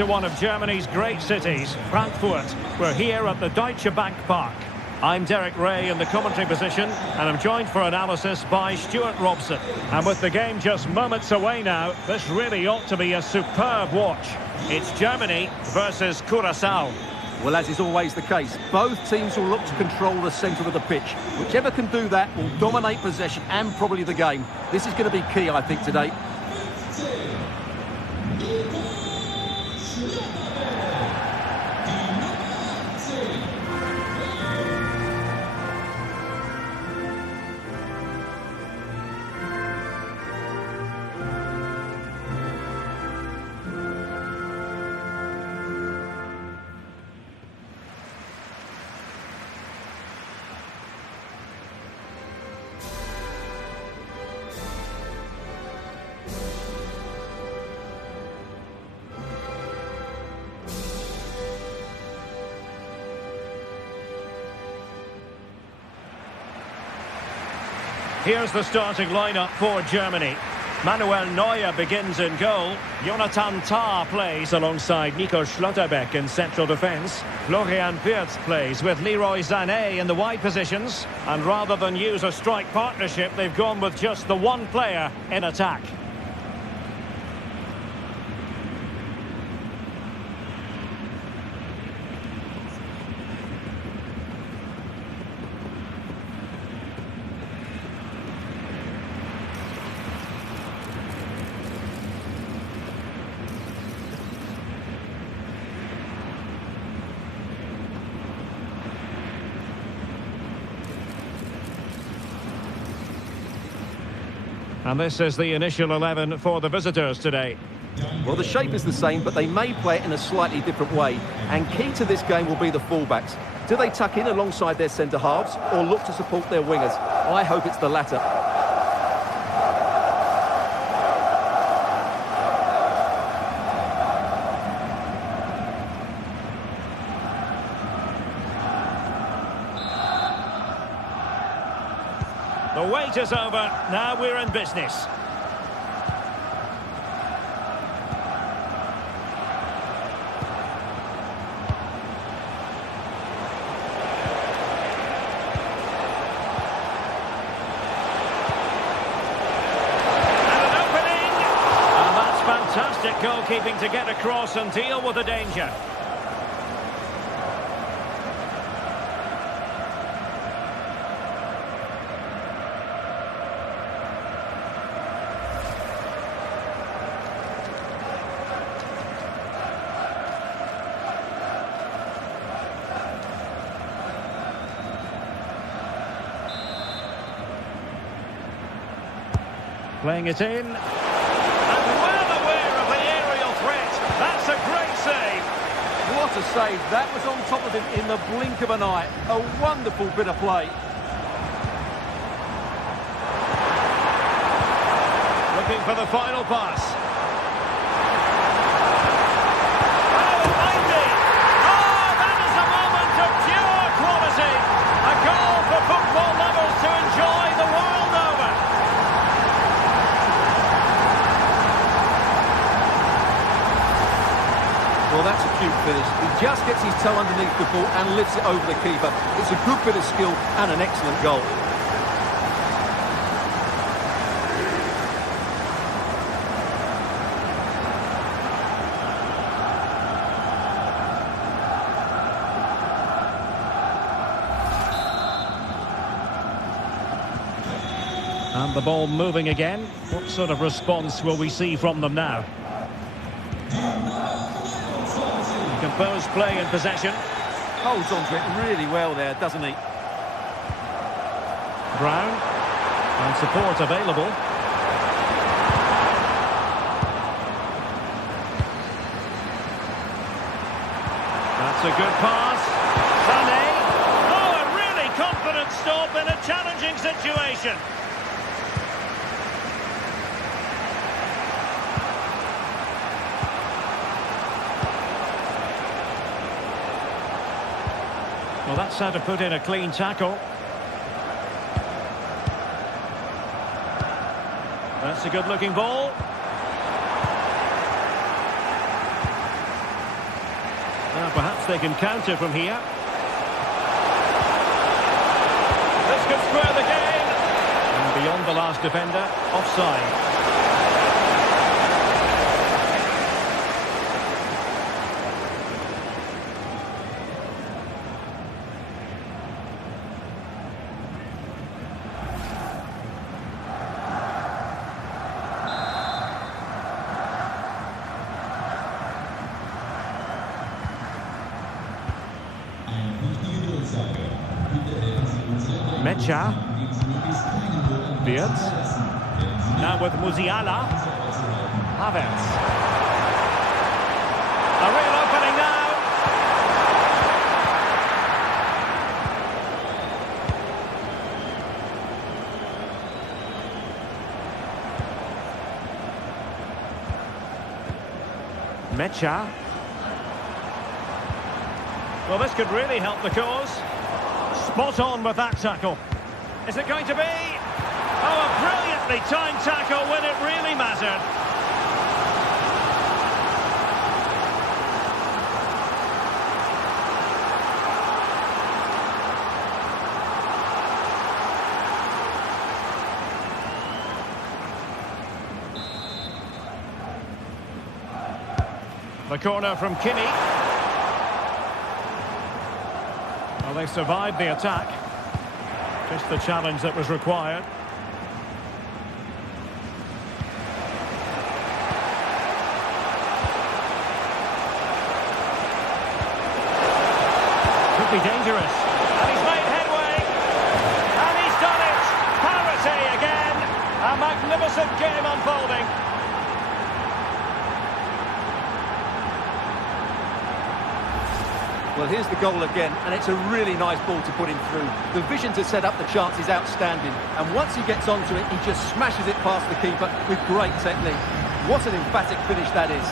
to one of Germany's great cities, Frankfurt. We're here at the Deutsche Bank Park. I'm Derek Ray in the commentary position, and I'm joined for analysis by Stuart Robson. And with the game just moments away now, this really ought to be a superb watch. It's Germany versus Curaçao. Well, as is always the case, both teams will look to control the centre of the pitch. Whichever can do that will dominate possession and probably the game. This is going to be key, I think, today. Here's the starting lineup for Germany. Manuel Neuer begins in goal. Jonathan Tah plays alongside Nico Schlotterbeck in central defence. Florian Wirtz plays with Leroy Sané in the wide positions. And rather than use a strike partnership, they've gone with just the one player in attack. And this is the initial 11 for the visitors today. Well, the shape is the same, but they may play it in a slightly different way. And key to this game will be the fullbacks. Do they tuck in alongside their centre-halves or look to support their wingers? I hope it's the latter. The wait is over. Now we're in business. And an opening. And that's fantastic goalkeeping to get across and deal with the danger. Playing it in. And well aware of the aerial threat. That's a great save. What a save. That was on top of him in the blink of an eye. A wonderful bit of play. Looking for the final pass. That is a moment of pure quality. A goal for football lovers to enjoy the world over. Well, that's a cute finish. He just gets his toe underneath the ball and lifts it over the keeper. It's a good bit of skill and an excellent goal. And the ball moving again. What sort of response will we see from them now? Composed play in possession. Holds on to it really well there, doesn't he? Brown. And support available. That's a good pass. Sané. Oh, a really confident stop in a challenging situation. Well, that's how to put in a clean tackle. That's a good-looking ball. they can counter from here. This could square the game. And beyond the last defender, offside. Mecha. Wirtz. Now with Musiala. Havertz. A real opening now. Mecha. Well, this could really help the cause. Spot on with that tackle. Is it going to be? Oh, a brilliantly timed tackle when it really mattered. The corner from Kimmich. Well, they survived the attack. Just the challenge that was required. Could be dangerous. And he's made headway. And he's done it. Parity again. A magnificent game unfolding. Well, here's the goal again, and it's a really nice ball to put him through. The vision to set up the chance is outstanding, and once he gets onto it, he just smashes it past the keeper with great technique. What an emphatic finish that is.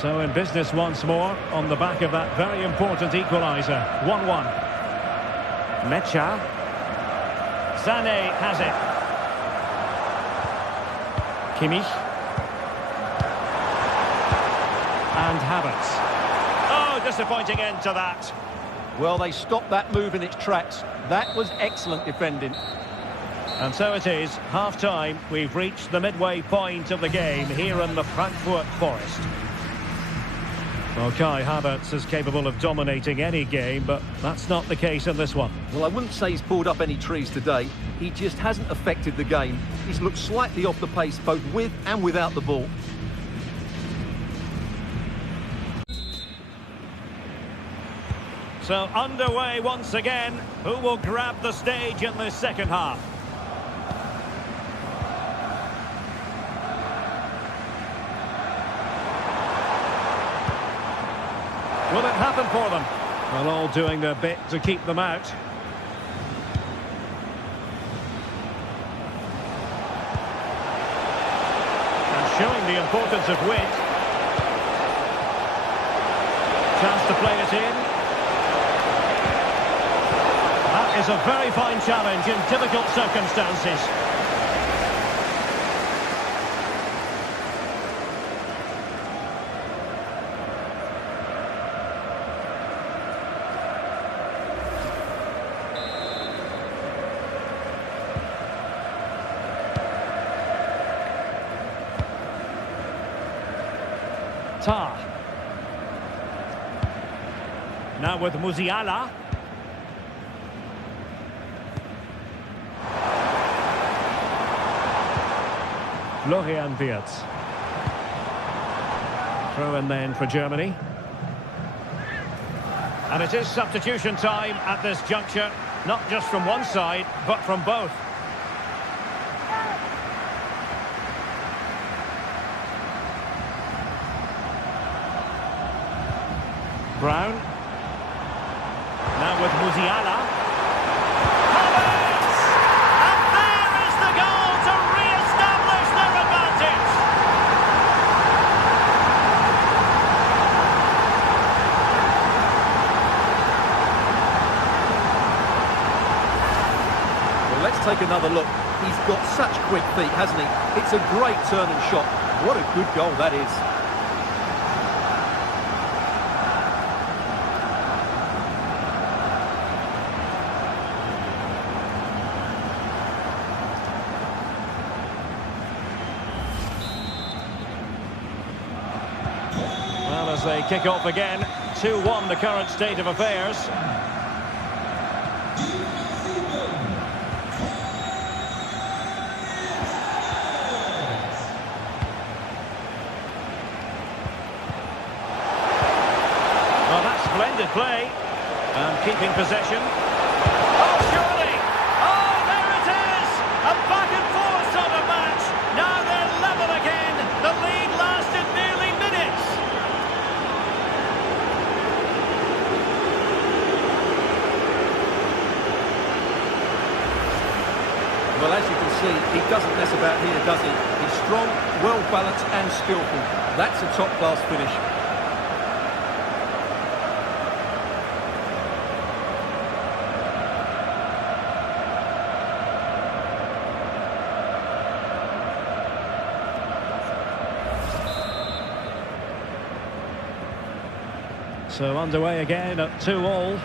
So in business once more on the back of that very important equaliser. 1-1. Mecha. Sané has it. Kimmich. And Havertz. Oh, disappointing end to that. Well, they stopped that move in its tracks. That was excellent defending. And so it is, half-time. We've reached the midway point of the game here in the Frankfurt Forest. Well, Kai Havertz is capable of dominating any game, but that's not the case in this one. Well, I wouldn't say he's pulled up any trees today. He just hasn't affected the game. He's looked slightly off the pace, both with and without the ball. So underway once again. Who will grab the stage in this second half? Will it happen for them? Well, all doing their bit to keep them out. And showing the importance of width. Chance to play it in. That is a very fine challenge in difficult circumstances. Now with Musiala. Florian Wirtz. Throw in then for Germany. And it is substitution time at this juncture, not just from one side, but from both. Brown. Now with Musiala. Havertz! And there is the goal to re-establish their advantage. take another look. He's got such quick feet, hasn't he? It's a great turn and shot. What a good goal that is. Well, as they kick off again, 2-1 the current state of affairs. Well, that's splendid play. And keeping possession. Oh, surely! Oh, there it is! A back and forth sort of match. Now they're level again. The lead lasted nearly minutes. Well, as you can see, he doesn't mess about here, does he? He's strong, well-balanced and skillful. That's a top-class finish. So underway again at 2-2.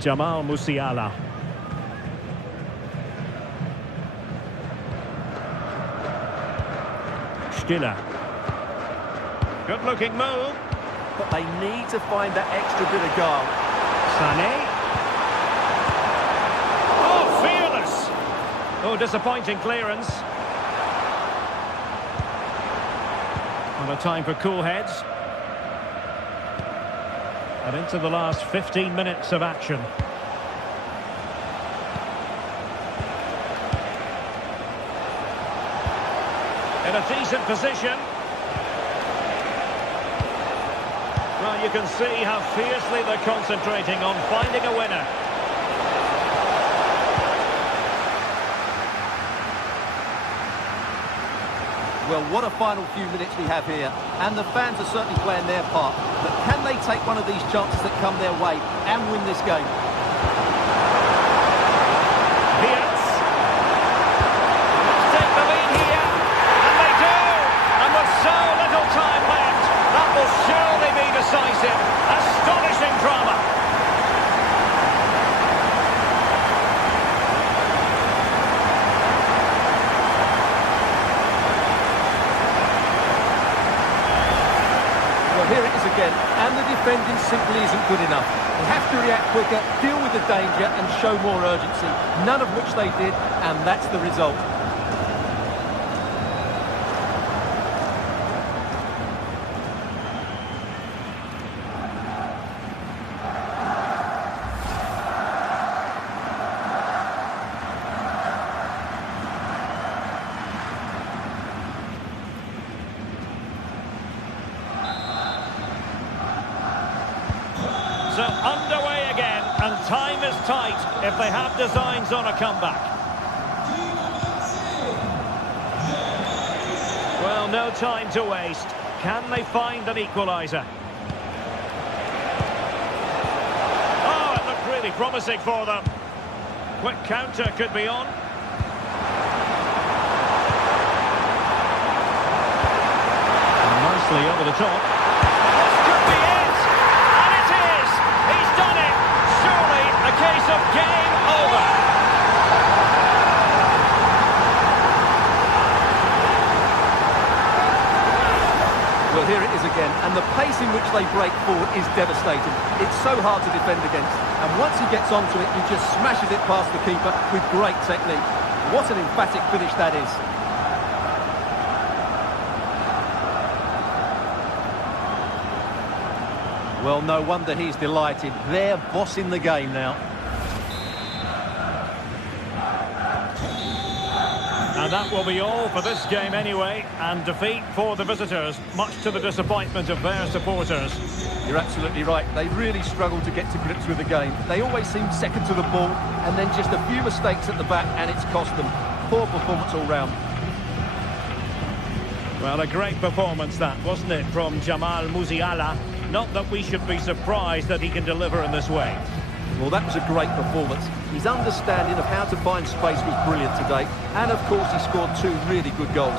Jamal Musiala. Stiller. Good looking move. But they need to find that extra bit of guile. Sané. Oh, fearless. Oh, disappointing clearance. Not a time for cool heads. And into the last 15 minutes of action. In a decent position. Well, you can see how fiercely they're concentrating on finding a winner. Well, what a final few minutes we have here. And the fans are certainly playing their part. But can they take one of these chances that come their way and win this game? Let's take the lead here. And they do! And with so little time left, that will surely be decisive. Astonishing drama. Well, here it is again, and the defending simply isn't good enough. They have to react quicker, deal with the danger and show more urgency, none of which they did, and that's the result. So underway again, and time is tight if they have designs on a comeback. Well, no time to waste. Can they find an equaliser? Oh, it looked really promising for them. Quick counter could be on. And nicely over the top. This could be it! And it is! He's done it! Surely a case of game over. Well, here it is again, and the pace in which they break forward is devastating. It's so hard to defend against, and once he gets onto it, he just smashes it past the keeper with great technique. What an emphatic finish that is. Well, no wonder he's delighted. They're bossing the game now. And that will be all for this game anyway, and defeat for the visitors, much to the disappointment of their supporters. You're absolutely right. They really struggled to get to grips with the game. They always seemed second to the ball, and then just a few mistakes at the back, and it's cost them. Poor performance all round. Well, a great performance that, wasn't it, from Jamal Musiala? Not that we should be surprised that he can deliver in this way. Well, that was a great performance. His understanding of how to find space was brilliant today. And, of course, he scored two really good goals.